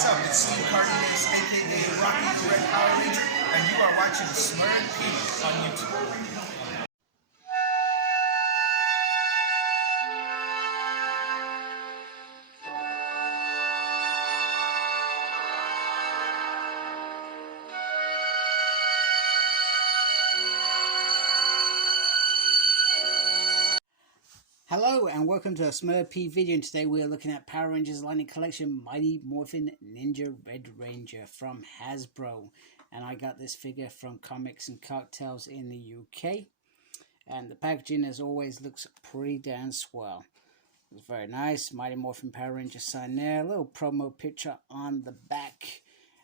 What's up? It's Steve Cardenas, aka Rocky the Red Power Ranger, and you are watching Smurd P on YouTube. Hello and welcome to a Smurd P video, and today we are looking at Power Rangers Lightning Collection Mighty Morphin Ninja Red Ranger from Hasbro. And I got this figure from Comics and Cocktails in the UK. And the packaging, as always, looks pretty damn swell. It's very nice. Mighty Morphin Power Ranger sign there. A little promo picture on the back.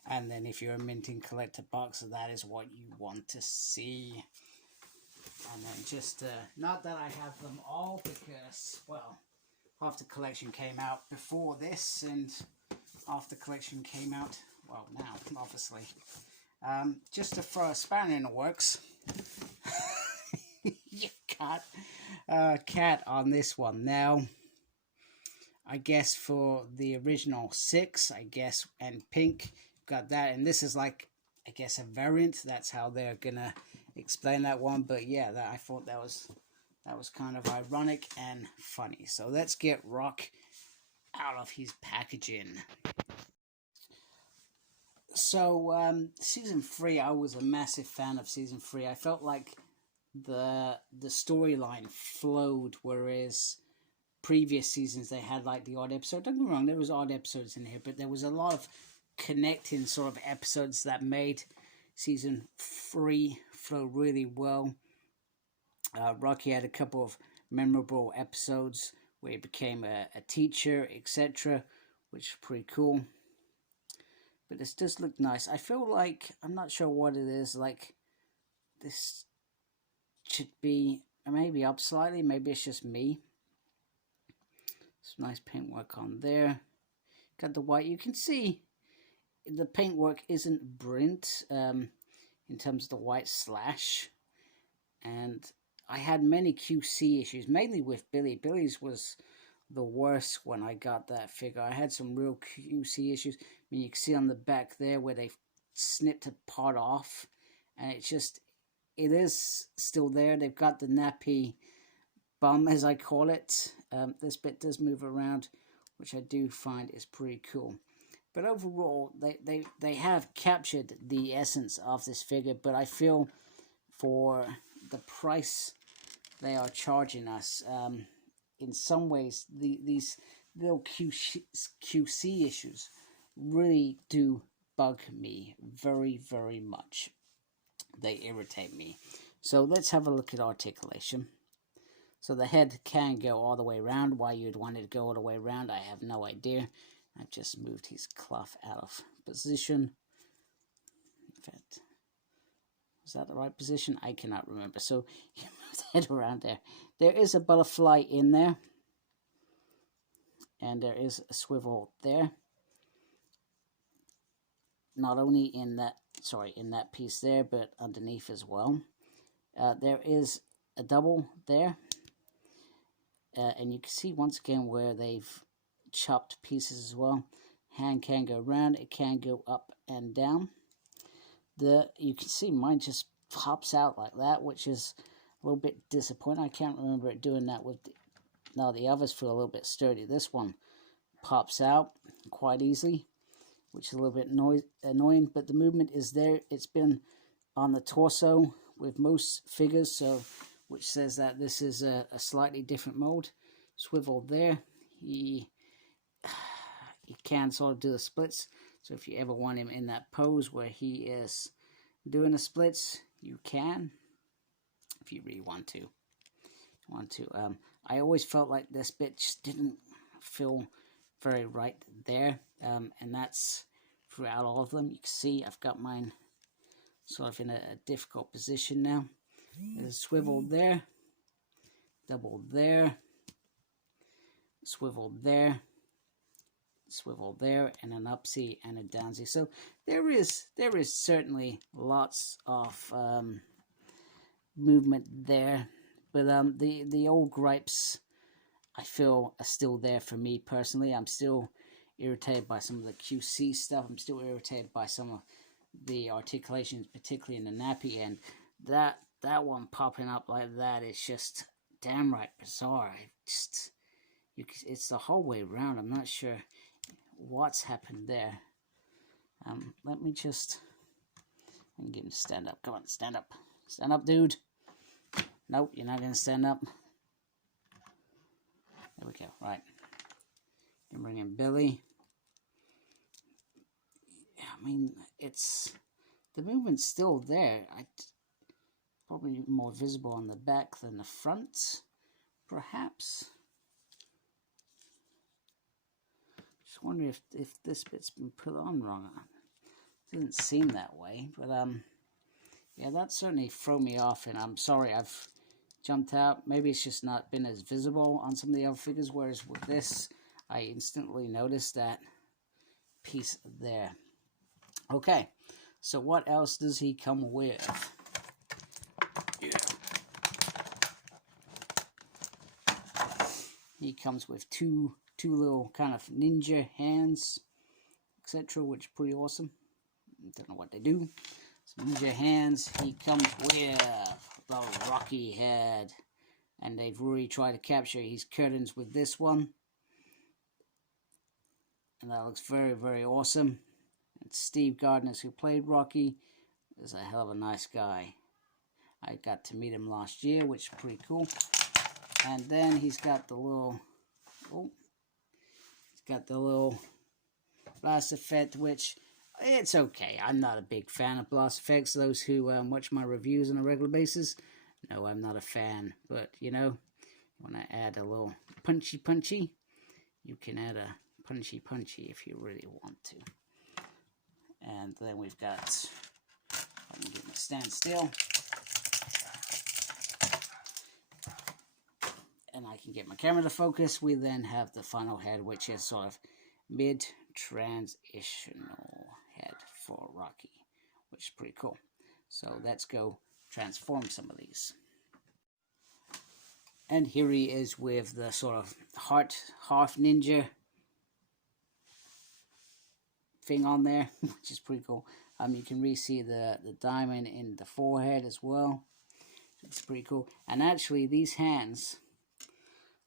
And then if you're a minting collector box, that is what you want to see. And then just, not that I have them all because, well, half the collection came out before this and half the collection came out, well, now, obviously. Just to throw a spanner in the works, you got cat on this one. Now, I guess for the original 6, I guess, and pink, got that, and this is like, I guess, a variant. That's how they're gonna explain that one. But yeah, I thought that was kind of ironic and funny. So let's get Rock out of his packaging. So season 3, I was a massive fan of season 3. I felt like the storyline flowed, whereas previous seasons they had like the odd episode. Don't get me wrong, there was odd episodes in here, but there was a lot of connecting sort of episodes that made season 3 flow really well. Rocky had a couple of memorable episodes where he became a teacher, etc., which is pretty cool. But this does look nice. I feel like, I'm not sure what it is, like this should be maybe up slightly, maybe it's just me. Some nice paintwork on there. Got the white, you can see the paintwork isn't burnt in terms of the white slash, and I had many QC issues, mainly with Billy. Billy's was the worst when I got that figure. I had some real QC issues. I mean, you can see on the back there where they snipped a part off, and it is still there. They've got the nappy bum, as I call it. This bit does move around, which I do find is pretty cool. But overall, they have captured the essence of this figure, but I feel for the price they are charging us, in some ways, these little QC issues really do bug me very, very much. They irritate me. So let's have a look at articulation. So the head can go all the way around. Why you'd want it to go all the way around, I have no idea. I've just moved his cloth out of position. In fact, was that the right position? I cannot remember. So you move the head around there. There is a butterfly in there. And there is a swivel there. Not only in that, in that piece there, but underneath as well. There is a double there. And you can see once again where they've chopped pieces as well. Hand can go around, it can go up and down. You can see mine just pops out like that, which is a little bit disappointing. I can't remember it doing that with the others feel a little bit sturdy. This one pops out quite easily, which is a little bit annoying, but the movement is there. It's been on the torso with most figures, so which says that this is a slightly different mold. Swivel there. He can sort of do the splits, so if you ever want him in that pose where he is doing the splits, you can, if you really want to. I always felt like this bit just didn't feel very right there, and that's throughout all of them. You can see I've got mine sort of in a difficult position now. There's a swivel there, double there, swivel there, swivel there, and an upsy and a downsy. So there is certainly lots of movement there, but the old gripes I feel are still there for me personally. I'm still irritated by some of the QC stuff. I'm still irritated by some of the articulations, particularly in the nappy, and that one popping up like that is just downright bizarre. It's the whole way around. I'm not sure what's happened there. Let me just get him to stand up. Come on, stand up. Stand up, dude. Nope, you're not going to stand up. There we go. Right. You bring in Billy. I mean, the movement's still there. Probably more visible on the back than the front, perhaps. Just wonder if this bit's been put on wrong. It didn't seem that way, but yeah, that certainly threw me off, and I'm sorry I've jumped out. Maybe it's just not been as visible on some of the other figures, whereas with this, I instantly noticed that piece there. Okay, so what else does he come with? He comes with two little kind of ninja hands, etc., which is pretty awesome. Don't know what they do. Some ninja hands. He comes with the Rocky head, and they've really tried to capture his curtains with this one, and that looks very, very awesome. And Steve Gardner, who played Rocky, is a hell of a nice guy. I got to meet him last year, which is pretty cool. And then he's got the little, blast effect, which it's okay. I'm not a big fan of blast effects. Those who watch my reviews on a regular basis know I'm not a fan. But you know, when I add a little punchy, you can add a punchy if you really want to. And then we've got, I can get my stand still. And I can get my camera to focus. We then have the final head, which is sort of mid-transitional head for Rocky, which is pretty cool. So let's go transform some of these. And here he is with the sort of half ninja thing on there, which is pretty cool. You can really see the diamond in the forehead as well. It's pretty cool. And actually, these hands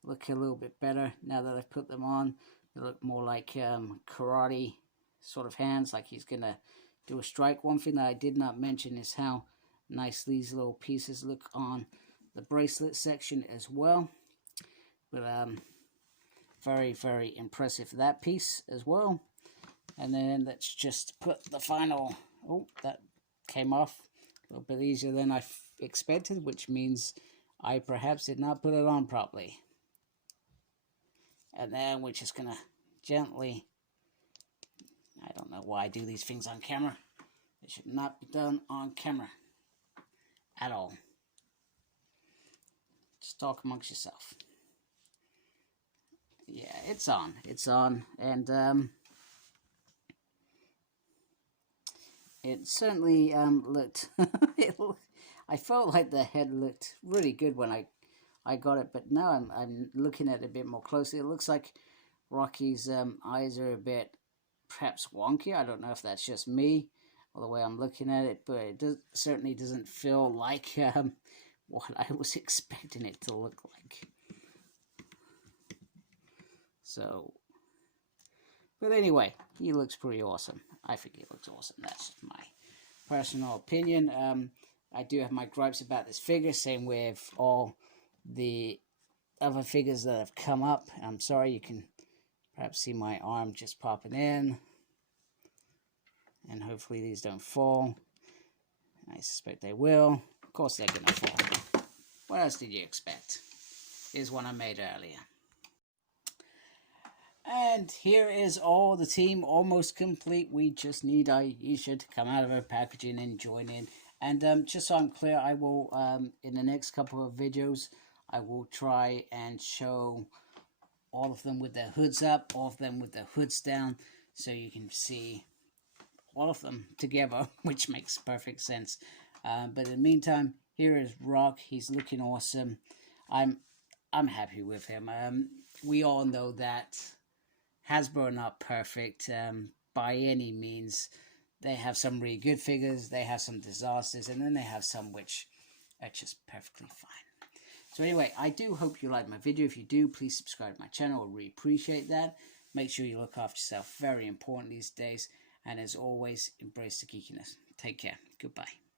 look a little bit better now that I've put them on. They look more like karate sort of hands, like he's gonna do a strike. One thing that I did not mention is how nice these little pieces look on the bracelet section as well. But very, very impressive, that piece as well. And then let's just put the final, that came off a little bit easier than I expected, which means I perhaps did not put it on properly. And then we're just gonna gently, I don't know why I do these things on camera. They should not be done on camera at all. Just talk amongst yourself. Yeah, it's on, and it certainly looked, I felt like the head looked really good when I got it, but now I'm looking at it a bit more closely. It looks like Rocky's eyes are a bit perhaps wonky. I don't know if that's just me or the way I'm looking at it, but it certainly doesn't feel like what I was expecting it to look like. So, but anyway, he looks pretty awesome. I think he looks awesome. That's just my personal opinion. I do have my gripes about this figure, same with all the other figures that have come up. I'm sorry, you can perhaps see my arm just popping in, and hopefully these don't fall. I suspect they will. Of course they're gonna fall. What else did you expect? Here's one I made earlier. And here is all the team, almost complete. We just need Aisha to come out of her packaging and join in. And just so I'm clear, I will, in the next couple of videos, I will try and show all of them with their hoods up, all of them with their hoods down, so you can see all of them together, which makes perfect sense. But in the meantime, here is Rock. He's looking awesome. I'm happy with him. We all know that Hasbro are not perfect by any means. They have some really good figures, they have some disasters, and then they have some which are just perfectly fine. So anyway, I do hope you liked my video. If you do, please subscribe to my channel. I really appreciate that. Make sure you look after yourself. Very important these days. And as always, embrace the geekiness. Take care. Goodbye.